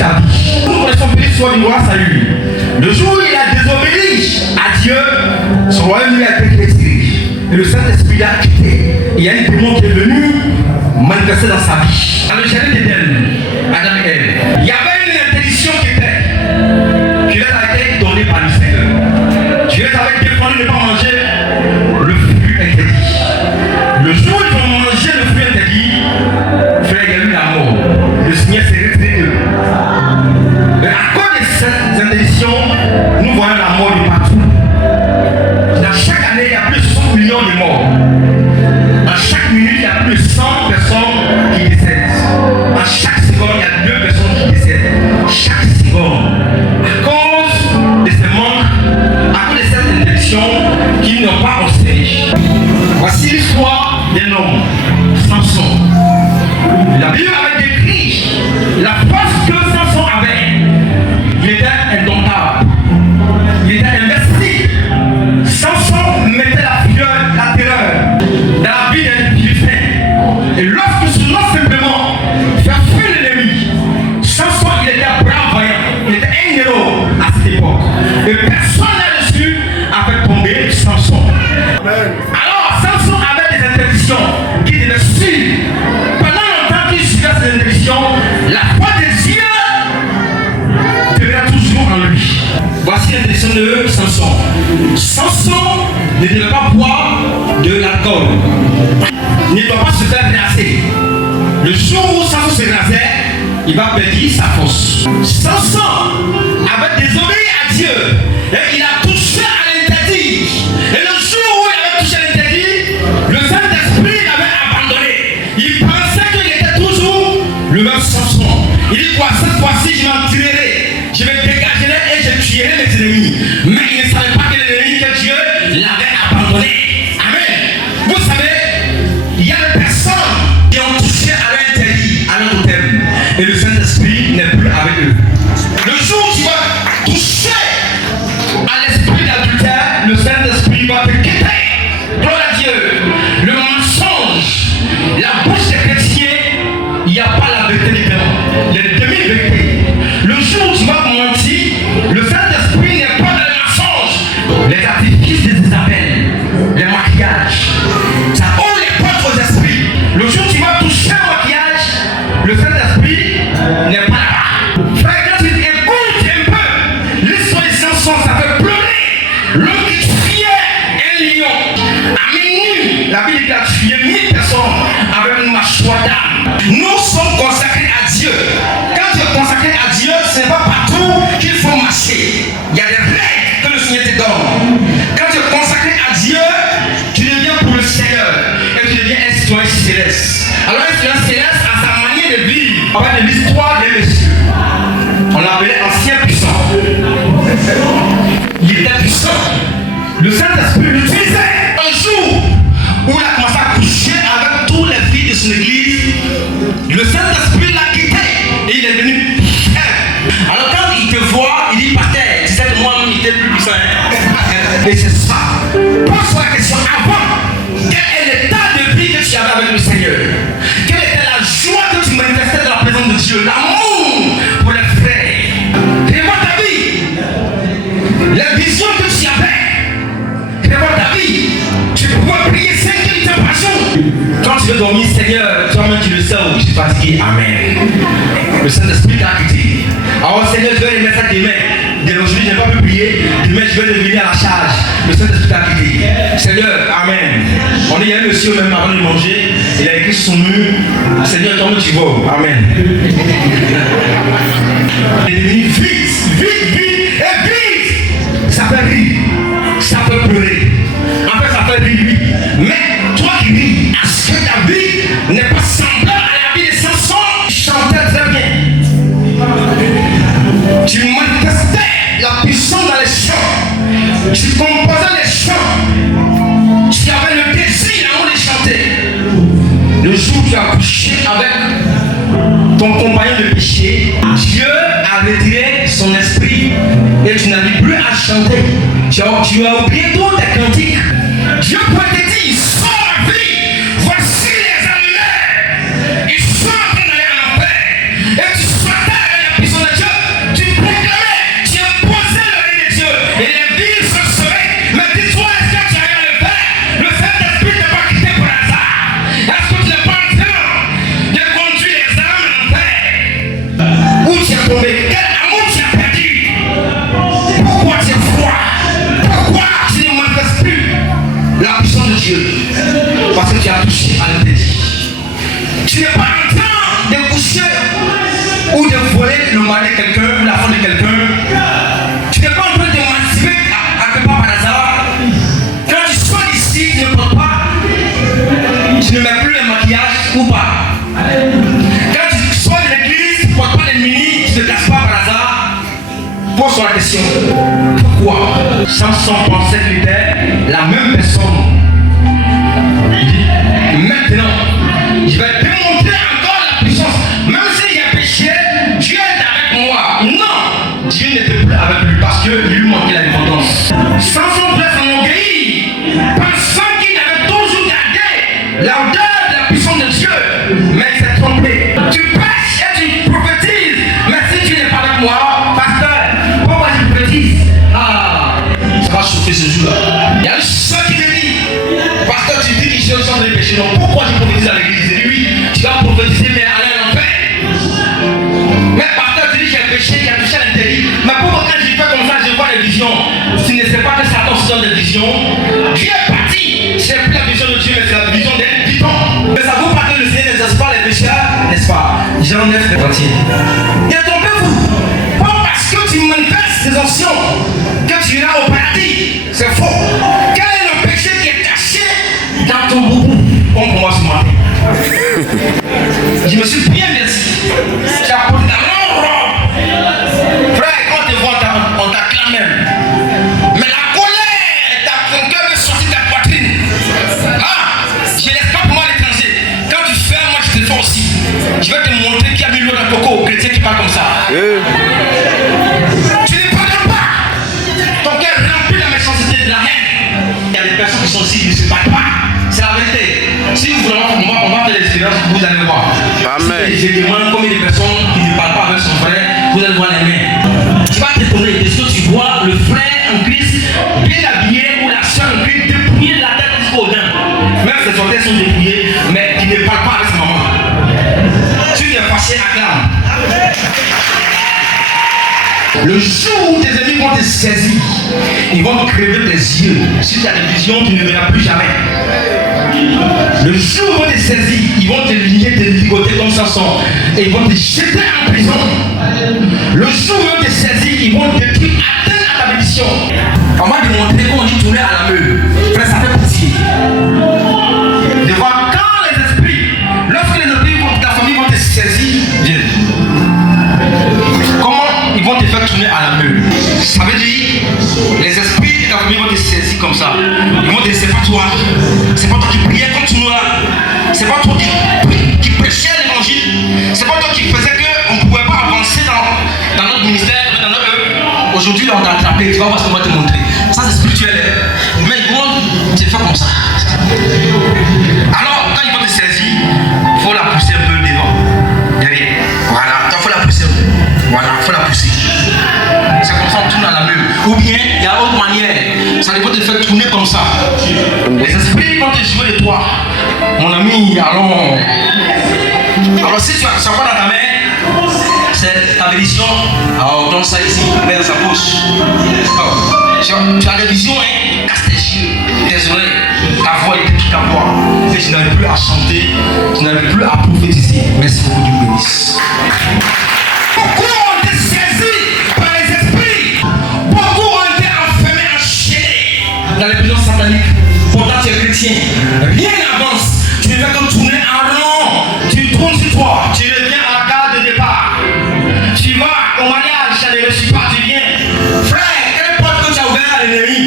ta vie. Nous connaissons l'histoire du roi Saül. Le jour où il a désobéi à Dieu, son royaume lui a été retiré. Et le Saint-Esprit l'a quitté. Il y a une démon qui est venue manifester dans sa vie. Dans le jardin d'Éden, Adam et Ève, il y avait une interdiction qui leur a été donnée par le Seigneur. Dieu les avait défendu de ne pas manger le fruit interdit. Le jour où ils vont manger le fruit interdit, frère, il y a eu la mort. Le Seigneur s'est retiré d'eux. Mais à cause de cette interdiction, nous voyons la mort de partout. Dans chaque année, il y a plus de 60 millions de morts. Dans chaque minute, il y a plus de 100 personnes qui décèdent. Dans chaque seconde, il y a 2 personnes qui décèdent. Chaque seconde. À cause de ce manque, à cause de cette interdiction qu'ils n'ont pas observé. Voici l'histoire d'un homme, Samson. La Bible avait décrit la force que Samson avait. Il était indomptable. Il était invincible. Samson mettait la fureur, la terreur dans la vie des Philistins. Et lorsque non simplement faire fuir l'ennemi, Samson il était brave vaillant. Il était un héros à cette époque. Et personne là-dessus avait tombé Samson. Amen. Alors Samson avait des interdictions qui devaient suivre. Pendant longtemps qu'il suivait ces interdictions, la foi de Dieu devait toujours en lui. Voici l'interdiction de Samson. Samson ne devait pas boire de l'alcool. Il ne doit pas se faire raser. Le jour où Samson se rasait, il va perdre sa force. Samson avait désobéi à Dieu et il a touché à l'interdit. Et le jour où il avait touché à l'interdit, le Saint-Esprit l'avait abandonné. Il pensait qu'il était toujours le même Samson. Il dit quoi? Cette fois-ci, je m'en tirerai. Je vais dégager et je tuerai mes ennemis. Mais il ne savait pas que l'ennemi que Dieu l'avait abandonné. Amen. Vous savez, il y a des personnes qui ont touché à l'interdit, à leur thème. Et le Saint-Esprit n'est plus avec eux. Le jour où tu vas toucher à l'esprit d'adultère, le Saint-Esprit va te quitter. Gloire à Dieu. Le mensonge, la bouche des chrétiens, il n'y a pas la vérité dedans. Il y a des demi-vérités. Le jour où tu vas mentir, le Saint-Esprit n'est pas dans les mensonges. Les artifices des Isabelle, les maquillages, ça ouvre les portes aux esprits. Le jour où tu vas toucher au maquillage, le Saint-Esprit n'est pas là-bas. Frère, quand tu écoutes un peu l'histoire des Samson, ça fait pleurer. L'homme qui tuait un lion. À minuit, la Bible dit qu'il a tué 1000 personnes avec une mâchoire d'âme. Nous sommes consacrés à Dieu. Quand tu es consacré à Dieu, ce n'est pas partout qu'il faut marcher. Il y a des règles que le Seigneur te donne. Quand tu es consacré à Dieu, tu deviens pour le Seigneur. Et tu deviens un citoyen céleste. Alors un citoyen céleste a sa manière de vivre. On parle de l'histoire des messieurs. On l'appelait ancien puissant. Il était puissant. Le Saint-Esprit l'utilisait. Un jour où il a commencé à coucher avec tous les filles de son église, le Saint-Esprit l'a quitté et il est devenu faible. Alors quand il te voit, il dit par terre, tu sais que moi il était plus puissant. Et c'est ça. Pose-toi la question avant. Quel est l'état de vie que tu avais avec le Seigneur? Quelle était la joie que tu manifestais dans la présence de Dieu? L'amour pour les frères. Revois ta vie. Les visions que tu avais. Revois ta vie. Tu pouvais prier 5 minutes par jour. Quand tu veux dormir, Seigneur, toi-même tu le sais où je suis fatigué. Amen. Le Saint-Esprit t'a quitté. Alors Seigneur, je vais remettre ça demain. Dès aujourd'hui, je n'ai pas pu prier. Demain, je vais devenir à la charge. Le Saint-Esprit t'a quitté. Seigneur, Amen. On est il y a un monsieur même avant de manger. Il a écrit sur son mur. Seigneur, toi-même tu vas. Amen. Il est devenu vite et vite. Ça fait rire. Ça peut pleurer. En fait, ça fait rire lui. Mais toi qui ris, est-ce que ta vie n'est pas semblable à la vie de Samson? Tu chantais très bien. Tu manifestais la puissance dans les chants. Tu composais les chants. Tu avais le désir, l'amour de chanter. Le jour où tu as couché avec ton compagnon de péché, Dieu a retiré son esprit et tu n'arrives plus à chanter. Tu as oublié tous tes cantiques. Dieu pourrait te dire, sors la vie, voici les animaux. Ils sont en train d'aller en enfer. Et tu sortais avec la puissance de de Dieu. Parce que tu as touché à l'interdit. Tu n'es pas en train de coucher ou de voler le mari de quelqu'un ou la femme de quelqu'un. Tu n'es pas en train de masturber à quelque part par hasard. Quand tu sors d'ici, tu ne portes pas, tu ne mets plus le maquillage ou pas. Quand tu sors de l'église, tu ne portes pas les mini, tu ne te casses pas par hasard. Pose-toi la question. Pourquoi Samson pensait qu'il était la même personne. Maintenant, je vais démontrer encore la puissance. Même s'il y a péché, Dieu est avec moi. Non, Dieu n'était plus avec lui parce que lui manquait la dépendance. Samson voulait s'enorgueillir, pensant qu'il avait toujours gardé la odeur de la puissance de Dieu. Mais il s'est trompé. Tu pêches et tu prophétises. Mais si tu n'es pas avec moi, pasteur, pourquoi tu prophétises? Ah, ça va chauffer ce jour-là. Il y a une soeur qui te dit, pasteur, tu dis que je suis en train de pécher. Donc pourquoi tu prophétises à l'église? Et lui, tu vas prophétiser, mais aller en enfer. Mais pasteur, tu dis que j'ai péché, qu'il a touché à l'interdit. Mais pourquoi quand je fais comme ça, je vois les visions? Tu ne sais pas que Satan se donne des visions. Dieu est parti. C'est plus la vision de Dieu, mais c'est la vision d'un python. Mais ça vaut pas que le Seigneur n'exerce pas les pécheurs, n'est-ce pas? Jean 9, le 21. Et trompez-vous. Pas parce que tu manifestes des anciens que tu iras au paradis. C'est faux. Quel est le péché qui est caché dans ton boubou? Comme pour moi ce matin. Je me suis bien versé. Tu as porté ta longue robe. Frère, quand on te voit, on t'acclame même. Mais la colère, ton cœur veut sortir de ta poitrine. Ah, je laisse pas pour moi l'étranger. Quand tu fais, moi je te fais aussi. Je vais te montrer qu'il y a mis l'eau dans le coco aux chrétiens qui parlent comme ça. Tu ne pardonnes pas. Ton cœur remplit la méchanceté de la haine. Il y a des personnes qui sont ici qui ne se battent pas. C'est la vérité. Si vous voulez, on va faire l'expérience, vous allez voir. Amen. Si je demande combien de personnes qui ne parlent pas avec son frère, vous allez voir les mains. Tu vas t'étonner de ce que tu vois le frère en Christ bien habillé ou la soeur en Christ dépouillée de la tête jusqu'aux dents. Même ses orteils sont dépouillés, mais qui ne parle pas avec sa maman. Tu es fâché, acclame. Le jour où tes ennemis vont te saisir, ils vont te crever tes yeux. Si tu as des visions, tu ne verras plus jamais. Le jour où ils vont te saisir, ils vont te lier, te ligoter comme Samson. Et ils vont te jeter en prison. Le jour où ils vont te saisir, ils vont te détruire, atteindre à ta bénédiction. On m'a démontré qu'on dit tourner à la meule. Frère, ça fait pitié. De voir quand les esprits, lorsque les esprits de ta famille vont te saisir, comment ils vont te faire tourner à la meule. Ça veut dire, les esprits de ta famille vont te saisir comme ça. Ils vont te dire, c'est pas toi. C'est pas toi qui priais contre nous là. C'est pas toi qui prêchais l'évangile. C'est pas toi qui faisait qu'on ne pouvait pas avancer dans notre ministère, dans notre œuvre. Aujourd'hui, là, on t'a attrapé. Tu vas voir ce qu'on va te montrer. Ça, c'est spirituel. Mais ils vont te faire comme ça. Alors, quand ils vont te saisir, il faut la pousser un peu devant. Derrière. Voilà. Il faut la pousser un peu. Voilà. Il faut la pousser. C'est comme ça on tourne à la meule. Ou bien, il y a autre manière. Ça va te faire tourner comme ça. Les esprits vont te jouer de toi. Mon ami, allons. Alors si tu as ça dans ta main, c'est ta bénédiction. Alors donne ça ici, mets dans sa poche. Tu as des visions, hein? Casse tes yeux, tes oreilles, ta voix était toute ta voix. Et tu n'arrives plus à chanter, tu n'arrives plus à prophétiser. Merci beaucoup, Dieu bénisse. Pourquoi on te saisit par les esprits? Pourquoi on t'est enfermé, enchaîné dans les prisons sataniques? Pourtant tu es chrétien, rien n'avance. Tu ne fais que tourner en rond. Tu tournes sur toi, tu reviens à la case de départ. Tu vas au mariage, ça ne réussit pas, tu viens. Frère, quelle porte que tu as ouvert à l'ennemi?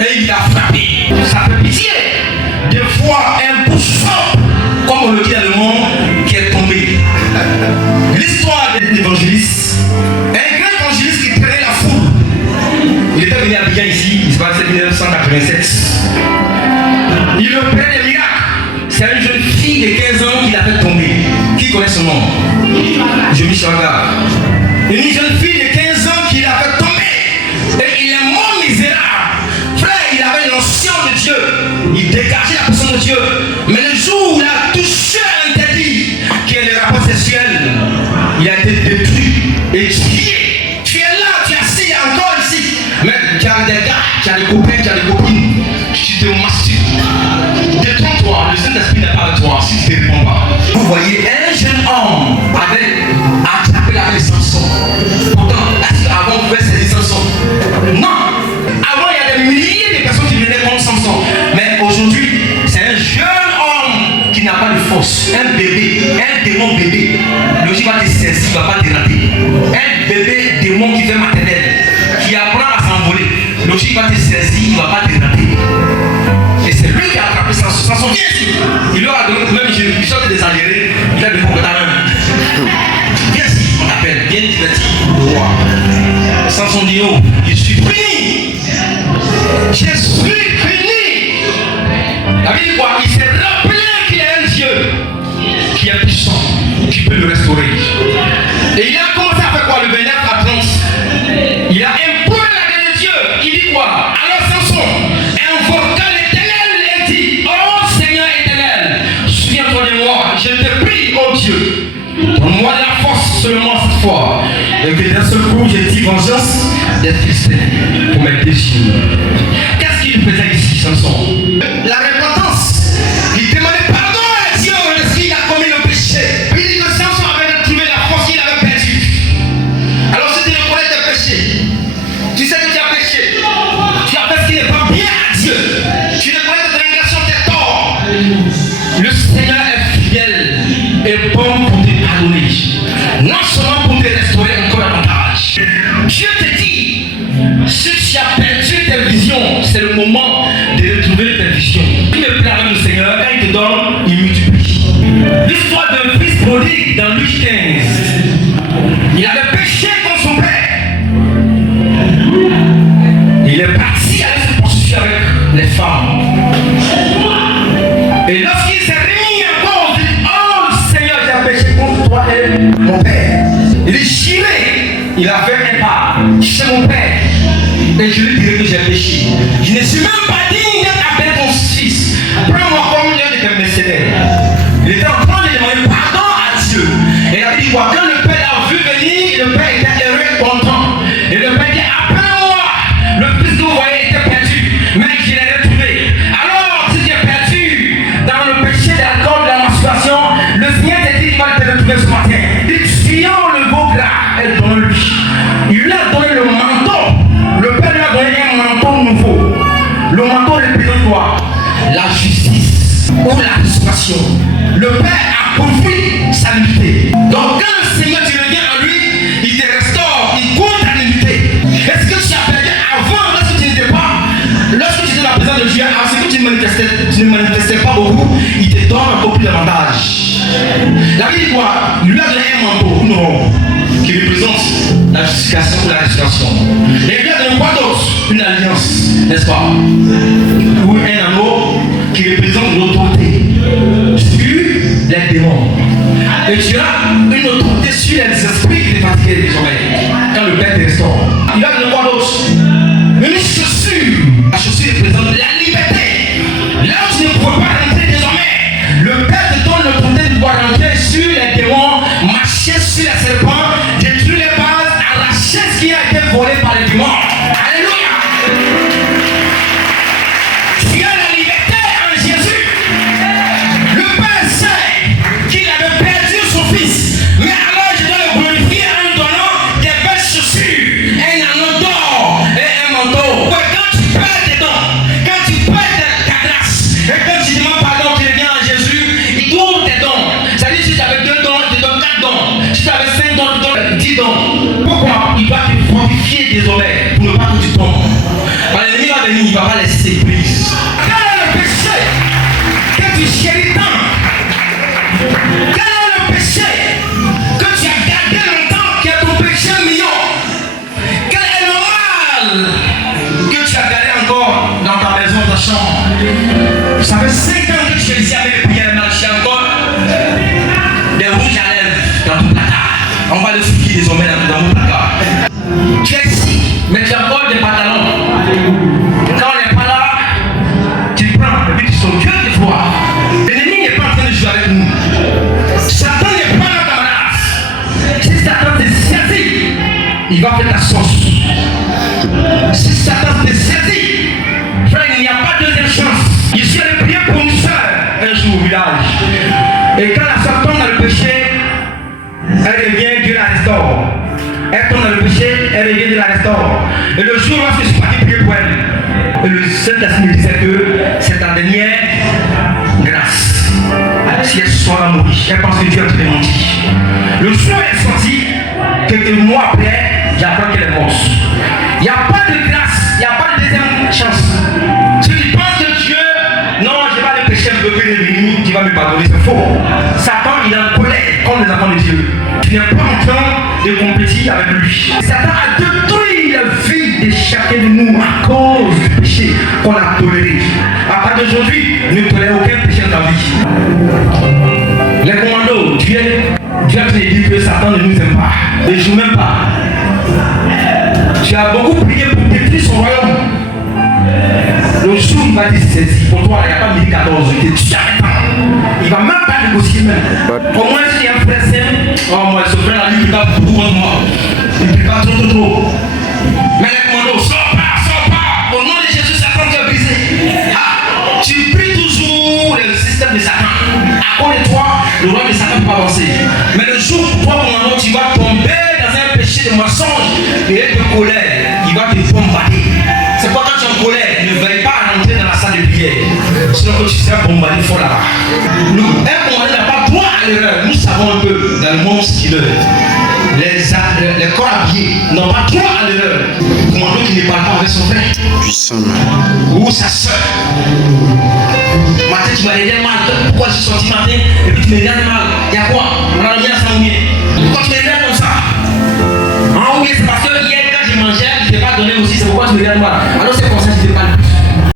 Et il t'a frappé. Ça fait pitié. Des fois, un bouchon, comme on le dit dans le monde, qui est tombé. L'histoire de l'évangéliste, un grand évangéliste qui traînait la foule. Il était venu à Abidjan ici, il se passait en 1987. Il opérait des miracles. C'est une jeune fille de 15 ans qui l'a fait tomber. Qui connaît son nom? Jomi Chaga. Une jeune fille de 15 ans qui l'a fait tomber. Et il est mort misérable. Frère, il avait l'onction de Dieu. Il dégageait la personne de Dieu. Mais le jour où il a touché à l'interdit, qui est le rapport sexuel, il a été détruit et tué. Tu es là, tu es assis encore ici. Mais tu as des gars, tu as des copains, tu as des copines. Tu te masturbes. force. Un bébé, un démon bébé, logique va te saisir, il ne va pas te rater. Un bébé démon qui fait maternelle, qui apprend à s'envoler, logique va te saisir, il ne va pas te rater. Et c'est lui qui a attrapé Samson. Il lui a donné, même il sort d'exagérer, il a donné pour ta main. Viens ici, on t'appelle, viens divertir le roi. Samson dit, oh, je suis fini. Je suis fini. La Bible dit quoi? Il s'est rappelé qu'il y a un Dieu qui est puissant, qui peut le restaurer. Et il a commencé à faire quoi? Le 29 à 30. Il a imploré la grâce de Dieu. Il dit quoi? Alors Samson invoqua l'Éternel et dit, oh Seigneur éternel, souviens-toi de moi, je te prie, oh Dieu. Donne-moi la force seulement cette fois. Et que d'un seul coup, j'ai dit vengeance des Philistins pour mes déchirures. Qu'est-ce qu'il faisait ici, Samson? La repentance. Il demandait pardon à Dieu lorsqu'il a commis le péché. Il dit que Samson avait retrouvé la force qu'il avait perdue. Alors si tu reconnais tes péchés, tu sais que tu as péché, tu as fait ce qui n'est pas bien à Dieu, tu reconnais tes transgressions, tes torts. Le Seigneur est fidèle et bon pour te pardonner, non seulement pour te restaurer encore davantage. Dieu te dit, si tu as perdu tes visions, c'est le moment de retrouver tes visions. Il me plaît avec le Seigneur, quand il te donne, il multiplie. L'histoire d'un fils prodigue dans Luc 15. Il avait péché contre son père. Il est parti aller se prostituer avec les femmes. Et lorsqu'il s'est remis en cause, il dit, oh Seigneur, j'ai péché contre toi et mon père. Il est juré. Il a fait un pas chez mon père. Et je lui dirai que j'ai péché. Je ne suis même pas digne d'être appelé ton fils. Prends-moi comme l'un de tes mercenaires. Il était en train de demander pardon à Dieu. Et il a dit quoi? Quand le père l'a vu venir, le père était heureux et content. Et le père dit, appelez-moi. Le fils que vous voyez était perdu, mais je l'ai retrouvé. Alors, si tu es perdu dans le péché de l'alcool, de la masturbation, le Seigneur t'a dit qu'il va te retrouver ce matin. Il tuyant le beau gras et donne-lui. Il lui a donné le manteau. Le père lui a donné un manteau nouveau. Le manteau représente quoi? La justice ou la restauration. Le père a pourvu sa nudité. Donc quand le Seigneur tu reviens en lui, il te restaure, il couvre ta nudité. Est-ce que tu as perdu avant, lorsque tu n'étais pas, lorsque tu étais dans la présence de Dieu, alors ce que tu ne manifestais pas beaucoup, il te donne encore plus d'avantages. La Bible dit quoi? Il lui a donné un manteau, une robe, qui représente la justification ou la restauration. Et il lui a donné quoi d'autre? Une alliance, n'est-ce pas? Ou un anneau qui représente l'autorité sur les démons. Et tu as une autorité sur les esprits qui te fatiguent désormais. Quand le Père te restaure. Il lui a donné quoi d'autre? Une chaussure. La chaussure représente la liberté. Là où tu ne pouvais pas rentrer désormais, le Père te donne l'autorité de pouvoir rentrer sur les démons, marcher sur les serpents, détruire les bases, arracher ce qui a été volé par les démons. Alléluia! Tu as la liberté en Jésus. Le Père sait qu'il avait perdu son fils, mais alors je dois le glorifier en lui donnant des belles chaussures, un anneau d'or et un manteau. Quand tu perds tes dons, quand tu perds ta grâce, et quand tu demandes pardon, tu reviens en Jésus, il t'ouvre tes dons. C'est-à-dire si tu avais 2 dons, il te donne 4 dons. Si tu avais 5 dons, il te donne 10 dons. Pourquoi? Il va te fortifier désormais pour ne pas que tu tombes. L'ennemi va venir, il ne va pas laisser prise. Quel est le péché que tu chéris tant? Quel est le péché que tu as gardé longtemps, qui est ton péché mignon? Quel est le mal que tu as gardé encore dans ta maison, dans ta chambre? Ça fait 5 ans que tu es ici avec les prières, mais tu as encore des rouges à lèvres dans ton placard. On va le fouiller désormais dans mon placard. Tu es ici, mais tu as encore des pantalons. Quand on n'est pas là, tu prends, et puis tu sauves Dieu des fois. L'ennemi n'est pas en train de jouer avec nous. Satan n'est pas notre camarade. Si Satan te saisit, il va faire ta sauce. Si Satan te saisit, frère, il n'y a pas de deuxième chance. Je suis allé prier pour une soeur un jour au village. Et quand la soeur tombe dans le péché, elle revient, Dieu la restaure. Elle tombe dans le péché, elle revient, Dieu la restaure. Et le jour où je suis parti prier pour elle, et le Saint-Esprit me disait que c'est ta dernière grâce. Si elle soit soir à mourir. Elle pense que Dieu a te menti. Le soir est sorti, quelques mois après, j'apprends qu'elle est morte. Il n'y a pas de grâce, il n'y a pas de deuxième chance. Ceux qui pensent que Dieu, non, je vais aller pécher un peu plus de qui va me pardonner, c'est faux. Satan, il est en colère contre les enfants de Dieu. Tu n'es pas en train de compétir avec lui. Satan a détruit la vie de chacun de nous à cause du péché qu'on a toléré. À partir d'aujourd'hui, ne tolère aucun péché dans ta vie. Les commandos, Dieu a dit que Satan ne nous aime pas. Ne joue même pas. Tu as beaucoup prié pour détruire son royaume. Le jour où il va dire ceci, pour toi, il n'y a pas 1014, il est jamais. Il ne va même pas négocier même. Au moins, s'il y a un frère saint, oh moi, ce frère-là, lui, il va beaucoup contre moi. Il ne peut pas trop. Mais les commandos, sors pas. Au nom de Jésus, Satan te brisé. Ah, tu pries toujours le système de Satan. À cause de toi, le roi de Satan ne peut pas avancer. Mais le jour où toi, commandant, tu vas tomber dans un péché de mensonge et de colère, il va te bombarder. C'est pourquoi quand tu es en colère, ne veuille pas rentrer dans la salle de prière. Sinon que tu seras bombardé fort là-bas. Un commandant n'a pas droit à l'erreur. Nous savons un peu dans le monde ce qu'il est. Les corps habillés n'ont pas droit à l'erreur. Le commandant qui ne parle pas avec son frère. Puissant. Ou sa soeur. Matin, tu m'as dit mal. Pourquoi je suis sorti matin et puis tu me dis mal? Il y a quoi?